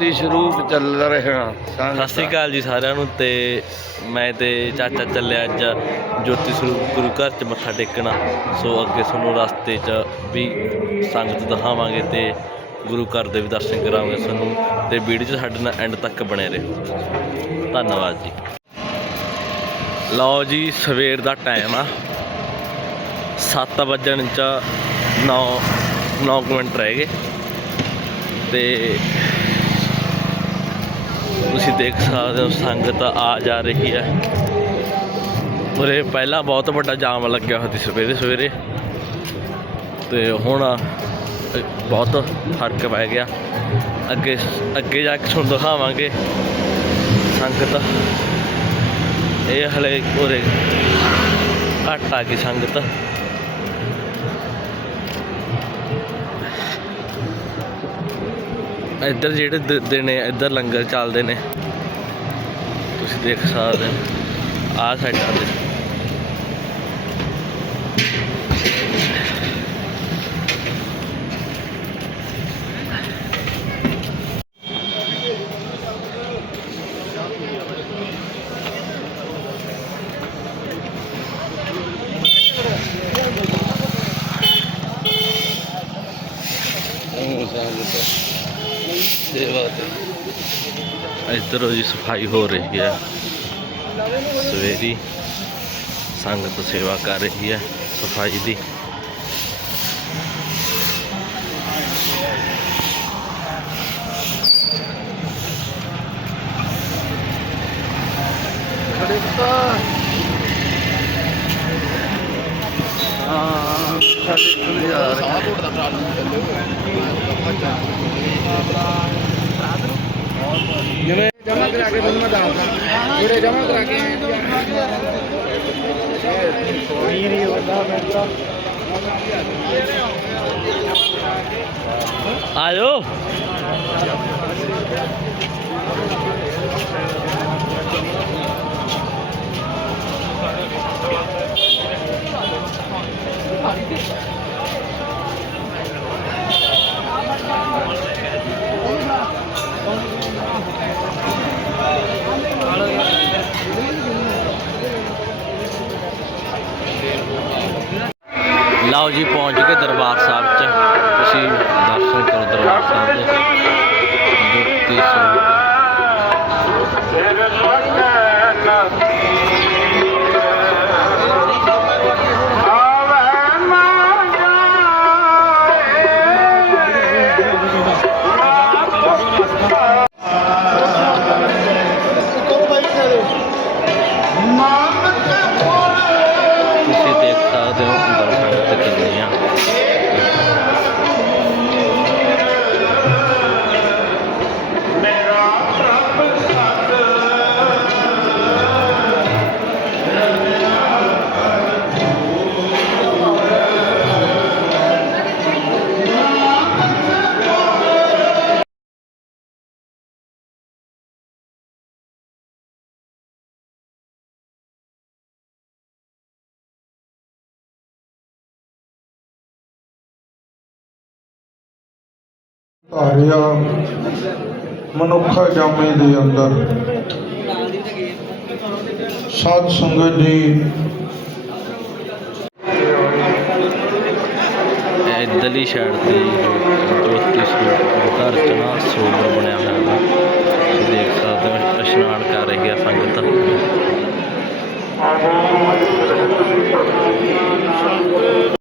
ਤੀ ਸਰੂਪ ਚੱਲ ਰਿਹਾ। ਸਤਿ ਸ਼੍ਰੀ ਅਕਾਲ ਜੀ ਸਾਰਿਆਂ ਨੂੰ ਤੇ ਮੈਂ ਤੇ ਚਾਚਾ ਚੱਲਿਆ ਅੱਜ ਜੋਤੀ ਸਰੂਪ ਗੁਰੂ ਘਰ ਚ ਮੱਥਾ ਟੇਕਣਾ। ਸੋ ਅੱਗੇ ਤੁਹਾਨੂੰ ਰਸਤੇ ਚ ਵੀ ਸੰਗਤ ਦਿਖਾਵਾਂਗੇ ਤੇ ਗੁਰੂ ਘਰ ਦੇ ਵੀ ਦਰਸ਼ਨ ਕਰਾਵਾਂਗੇ ਤੁਹਾਨੂੰ ਤੇ ਵੀਡੀਓ 'ਚ ਸਾਡੇ ਨਾਲ ਐਂਡ ਤੱਕ ਬਣੇ ਰਹੋ। ਧੰਨਵਾਦ ਜੀ। ਲਓ ਜੀ, ਸਵੇਰ ਦਾ ਟਾਈਮ ਆ। 7 ਵਜਣ ਚ 9 9 ਮਿੰਟ ਰਹਿ ਗਏ। ਤੇ ਤੁਸੀਂ ਦੇਖ ਸਕਦੇ ਹੋ, ਸੰਗਤ ਆ ਜਾ ਰਹੀ ਹੈ। ਉਰੇ ਪਹਿਲਾਂ ਬਹੁਤ ਵੱਡਾ ਜਾਮ ਲੱਗਿਆ ਹੋਇਆ ਸੀ ਸਵੇਰੇ ਸਵੇਰੇ। ਤੇ ਹੁਣ ਬਹੁਤ ਫ਼ਰਕ ਪੈ ਗਿਆ। ਅੱਗੇ ਅੱਗੇ ਜਾ ਕੇ ਤੁਹਾਨੂੰ ਦਿਖਾਵਾਂਗੇ। ਸੰਗਤ, ਇਹ ਹਲੇ ਉਰੇ ਘੱਟ ਆ ਗਈ ਸੰਗਤ। ਇੱਧਰ ਜਿਹੜੇ ਦ- ਨੇ, ਇੱਧਰ ਲੰਗਰ ਚੱਲਦੇ ਨੇ। ਤੁਸੀਂ ਦੇਖ ਸਕਦੇ ਹੋ। ਆਹ ਸਾਈਡਾਂ ਤੇ ਸੇਵਾ ਤੇ ਇੱਧਰ ਜੀ ਸਫ਼ਾਈ ਹੋ ਰਹੀ ਹੈ। ਸਵੇਰੀ ਸੰਗਤ ਸੇਵਾ ਕਰ ਰਹੀ ਹੈ ਸਫ਼ਾਈ ਦੀ। ਖੜੇਤਾ ਹਾਂ, ਸਾਡੇ ਕੋਲ ਯਾਰ ਜਿਵੇਂ ਜਮਾ ਕਰਾ ਕੇ ਤੁਹਾਨੂੰ ਮੈਂ ਦੱਸਦਾ ਜਮਾ ਕਰਾ ਕੇ ਕੋਈ ਨਹੀਂ ਹੁੰਦਾ ਮੈਂ ਤਾਂ ਆਜੋ। ਲਓ ਜੀ ਪਹੁੰਚ ਗਏ ਦਰਬਾਰ ਸਾਹਿਬ ਚ। ਤੁਸੀਂ ਦਰਸ਼ਨ ਕਰੋ ਦਰਬਾਰ ਸਾਹਿਬ। ਦੇਖ ਸਕਦੇ ਹੋ ਅੰਦਰ ਸੰਗਤ ਕਿੰਨੀ ਆ। ਧਾਰਿਆ ਮਨੁੱਖਾ ਜਾਮੇ ਦੇ ਅੰਦਰ। ਸਾਧ ਸੰਗਤ ਜੀ। ਇਹ ਇੱਧਰਲੀ ਸਾਈਡ ਜੋਤੀ ਸਰੂਪ ਗੁਰੂ ਘਰ ਚ ਬਣਿਆ ਹੋਇਆ ਹੈ